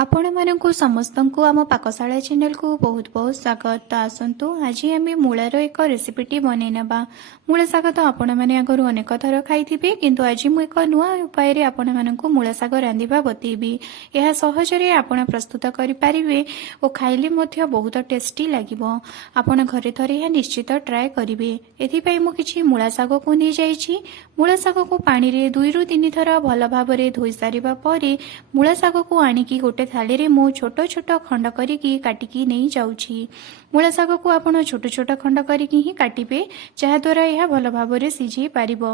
आपण मानकु समस्तंकु आम पाकशाला चैनल को बहुत बहुत स्वागत। तो आसतु आज आम मूलार एक रेसिपीटी बनईना। मूला शाग तो आपण मैंने आगु अनेक थर खाई किंतु आज मुझे एक नुआ उपाय आपण मानकु मूला शाग रांधिबा बतेबी। यह सहजरे आपण प्रस्तुत करें और खाइले मध्य बहुत टेस्टी लगिबो। आपण घरे थरे यह निश्चित ट्राए करेंगे। एथिपाई मु किछि मूला शाग को नहीं जाइछि। मूला शाग को पानी रे 2 ରୁ 3 थर भल भाव धोई सारिबा परे मूला शाग को आनिकी गोटे थाली रे मु छोट छोट खंड करिकी काटिकी नहीं जाउछि। मूला शाग को आपण छोट छोट खंड करिकी ही काटिबे जहा द्वारा यह भल भाव सिझी पारिबो।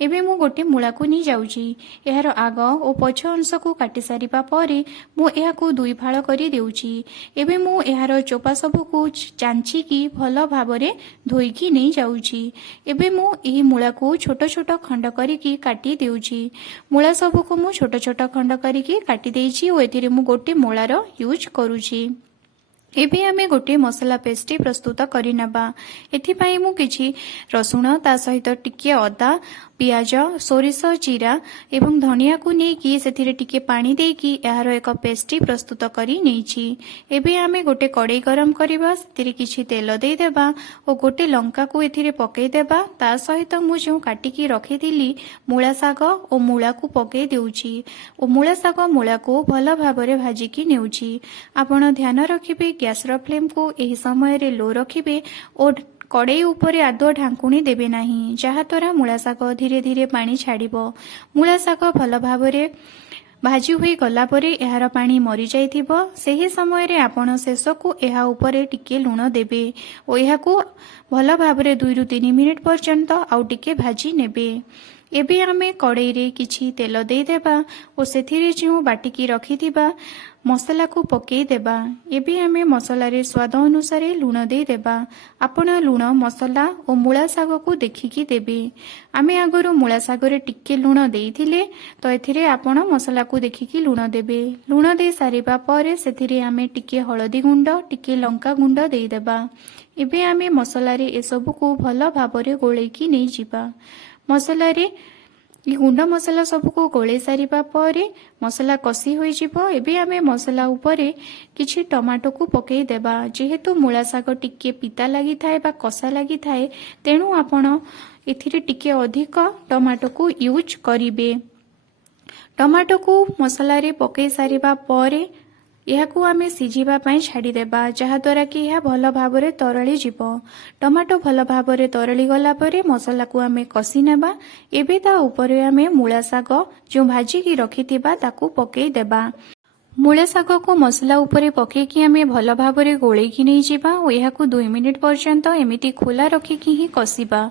एबे मु गोटे मूला को नहीं जाउछि। एहार आग और पछ अंश को काटि सारिबा परे मु एहाकु 2 फाळ करि देउछि। एबे मु एहार चोपा सब को चांची की भल भाव धोईकी नहीं जाउछि। एबे मु एही मूला को छोट छोट खंड करिकी काटि देउछि। मूला सब को मु छोट छोट खंड करिकी काटि देइछि ओ एथिरे मु गोटे मूलार यूज करूछि। एबे आमे गोटे मसला पेस्ट प्रस्तुत करिनबा। एथिपाई मु किछि रसुण ता सहित टिके अदा पियाज सोरिष जीरा एवं धनिया को नेकी सेथिरे टिके पानी देकी यार एक पेस्ट प्रस्तुत करी नेछि। एबे आमे गोटे कड़ाई गरम करबा सेथिरे किछि तेल दे देबा और गोटे लंका को एथिरे पकई देबा। ता सहित मु जो काटिकी रखिथिली मूला शाग और मूला को पकई देउछि और मूला शाग मूला को भल भाबरे भाजिकी नेउछि। आपण ध्यान रखिबे गैस रो फ्लेम को एही समय रे लो रखिबे और कड़ाई उपरे आदो ढांकुणी देबे नाही जहा द्वारा मूला शाग धीरे धीरे पानी छाड़िबो। मूला शाग भल भाबरे भाजी हुई गला परे एहार पानी मरी जाइथिबो। सेही समय रे आपण शेष को एहा उपरे टिके लूण देबे और एहाकू भल भाबरे 2 ରୁ 3 मिनिट पर्यंत आउ टिके भाजी नेबे। एबे आमे कड़ाई रे किछि तेल दे देबा और सेथिरे जो बाटिकी रखिथिबा मसला को पकई देबा। एबे आमे मसला रे स्वाद अनुसार लूण दे देबा। आपण लूण मसला और मूला शाग को देखिकी देबे। आमे आगरो मूला शाग रे टिके लूण देइथिले तो एथिरे आपण मसला को देखिकी लूण देबे। लूण दे सारिबा परे सेथिरे आमे टिके हळदी गुंड टिके लंका गुंड दे देबा। एबे आमे मसला रे ए सब को भल भाबरे गोळेकी नै जिबा। मसला रे गुंड मसला सब को गोले सारिबा परे मसला कसी होई जिवो। एबे आमे मसला उपरे किछि टमाटो को पकई देबा। जेहेतु मूला शाग टिके पिता लागि थाए बा कसा लागि थाए तेनु आपण एथिरे टिके अधिक टमाटो को यूज करिवे। टमाटो को मसला रे पकई सारिबा परे यहाकू आमे सिझिबा पई छाड़ी देबा जहा द्वारा कि यह भल भाबरे तरली जिवो। टमाटो भल भाबरे तरली गला परे मसला को आमे कसी नेबा। एबे ता उपरे आमे मूला शाग जो भाजी की रखिथिबा ताकू पकई देबा। मूला शाग को मसला उपरे पकेकी आमे भल भाबरे गोळेकी नै जिबा और यहाकू 2 मिनिट पर्यंत एमिति खोला रखिकी ही कसिबा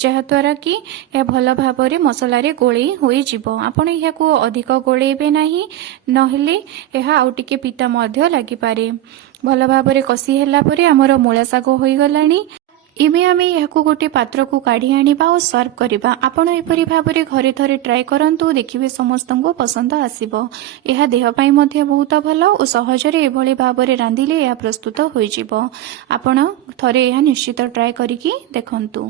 जहा द्वारा कि यह भल भाबरे मसला रे गोळेई होई जिवो। आपण यहाकू अधिक गोळेबे नाही नहेले यह आउ टिके पिता मध्य लागि पारे। भल भाबरे कसी हेला परे हमर मूला शाग होई गलानी। एबे आमे यहाकू गोटे पात्र को काढ़ी आनिबा और सर्व करिबा। आपण एपरि भाबरे घरे थरे ट्राए करंतु देखिबे समस्तंको पसंद आसीबो। यह देह पई मध्ये बहुत भलो और सहजरे एभली भाबरे रांधिले यह प्रस्तुत होई जिवो। आपण थरे यह निश्चित ट्राए करिकी देखंतु।